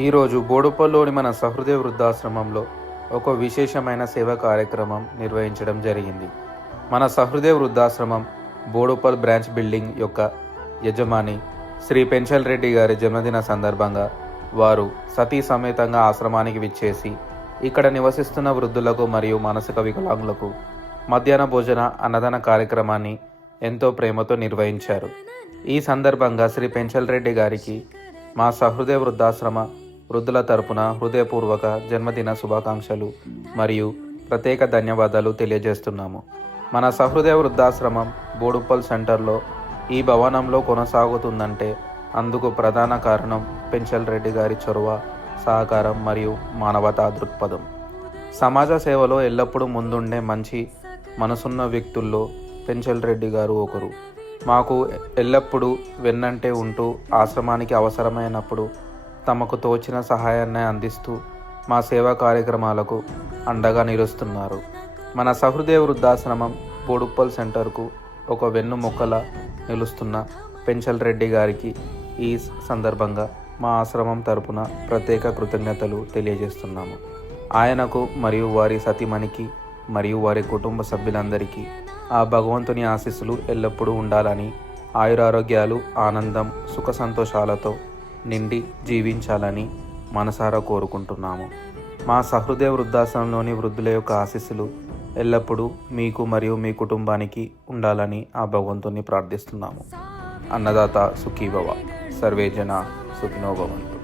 ఈరోజు బోడుప్పల్లోని మన సహృదయ వృద్ధాశ్రమంలో ఒక విశేషమైన సేవా కార్యక్రమం నిర్వహించడం జరిగింది. మన సహృదయ వృద్ధాశ్రమం బోడుప్పల్ బ్రాంచ్ బిల్డింగ్ యొక్క యజమాని శ్రీ పెంచల్ రెడ్డి గారి జన్మదిన సందర్భంగా వారు సతీ సమేతంగా ఆశ్రమానికి విచ్చేసి ఇక్కడ నివసిస్తున్న వృద్ధులకు మరియు మానసిక వికలాంగులకు మధ్యాహ్న భోజన అన్నదాన కార్యక్రమాన్ని ఎంతో ప్రేమతో నిర్వహించారు. ఈ సందర్భంగా శ్రీ పెంచల్ రెడ్డి గారికి మా సహృదయ వృద్ధాశ్రమ వృద్ధుల తరపున హృదయపూర్వక జన్మదిన శుభాకాంక్షలు మరియు ప్రత్యేక ధన్యవాదాలు తెలియజేస్తున్నాము. మన సహృదయ వృద్ధాశ్రమం బోడుప్పల్ సెంటర్లో ఈ భవనంలో కొనసాగుతుందంటే అందుకు ప్రధాన కారణం పెంచల్ రెడ్డి గారి చొరవ, సహకారం మరియు మానవతా దృక్పథం. సమాజ సేవలో ఎల్లప్పుడూ ముందుండే మంచి మనసున్న వ్యక్తుల్లో పెంచల్ రెడ్డి గారు ఒకరు. మాకు ఎల్లప్పుడూ వెన్నంటే ఉంటూ ఆశ్రమానికి అవసరమైనప్పుడు తమకు తోచిన సహాయాన్ని అందిస్తూ మా సేవా కార్యక్రమాలకు అండగా నిలుస్తున్నారు. మన సహృదయ వృద్ధాశ్రమం బోడుప్పల్ సెంటర్కు ఒక వెన్నుముక్కలా నిలుస్తున్న పెంచల్ రెడ్డి గారికి ఈ సందర్భంగా మా ఆశ్రమం తరపున ప్రత్యేక కృతజ్ఞతలు తెలియజేస్తున్నాము. ఆయనకు మరియు వారి సతీమణికి మరియు వారి కుటుంబ సభ్యులందరికీ ఆ భగవంతుని ఆశీస్సులు ఎల్లప్పుడూ ఉండాలని, ఆయురారోగ్యాలు, ఆనందం, సుఖ సంతోషాలతో నిండి జీవించాలని మనసారా కోరుకుంటున్నాము. మా సహృదయ వృద్ధాశ్రమంలోని వృద్ధుల యొక్క ఆశీస్సులు ఎల్లప్పుడూ మీకు మరియు మీ కుటుంబానికి ఉండాలని ఆ భగవంతుని ప్రార్థిస్తున్నాము. అన్నదాత సుఖీభవ, సర్వే జన సుఖినో భవంతు.